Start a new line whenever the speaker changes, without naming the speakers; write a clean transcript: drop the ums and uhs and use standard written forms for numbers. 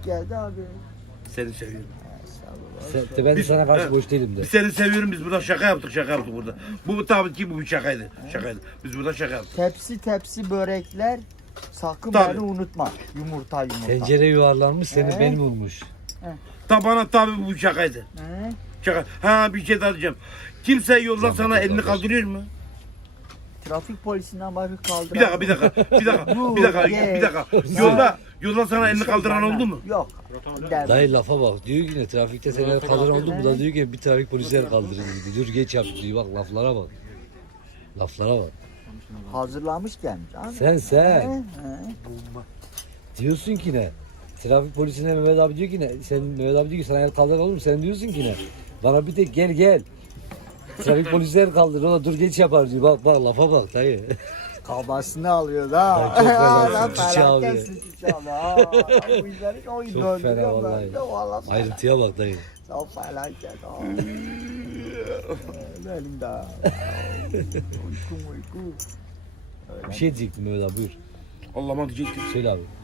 geldi abi.
Seni seviyorum.
Ben de sana karşı boş değilim de.
Biz seni seviyorum. Biz burada şaka yaptık burada. Bu tabii ki bu bir şakaydı. Şakaydı. Biz burada şaka yaptık.
Tepsi tepsi börekler. Sakın
Tabii.
beni unutma. Yumurta.
Tencere yuvarlanmış seni
He?
benim olmuş.
Tabana tabii bu şakaydı.
He?
Şaka. Ha bir şey daha diyeceğim. Kimse yoldan
Tamam,
sana elini
kardeşim.
kaldırıyor mu?
Trafik polisinden başka kaldıran.
Bir dakika. Yolda sana elini kaldıran oldu mu?
Yok. Der.
Dayı lafa bak. Diyor ki ne trafikte seni el kaldıran oldu mu da diyor ki bir trafik polisi el kaldırıyor. Dur geç yap diyor. Bak laflara bak. Laflara bak.
Hazırlamış gelmiş abi.
Sen.
He?
Diyorsun ki ne? Trafik polisine Mehmet abi diyor ki ne? Mehmet abi diyor ki sana el kaldıran olur mu? Sen diyorsun ki ne? Bana bir tek gel. Trafik polisi el kaldırır. Ona dur geç yapar diyor. Bak lafa bak dayı.
Kabasını alıyor da.
Ay, çok fena,
Lan
sütü çalıyor.
sütü çalıyor. Bu işleri oyun
Çok
döndürüyor
fena
ben.
vallahi.
Vallahi fena.
Ayrıntıya bak dayı.
Çok felaket. Benim de. Uyku.
Bir şey diyecektim Mehmet abi buyur.
Allah'ıma diyecektim.
Söyle abi.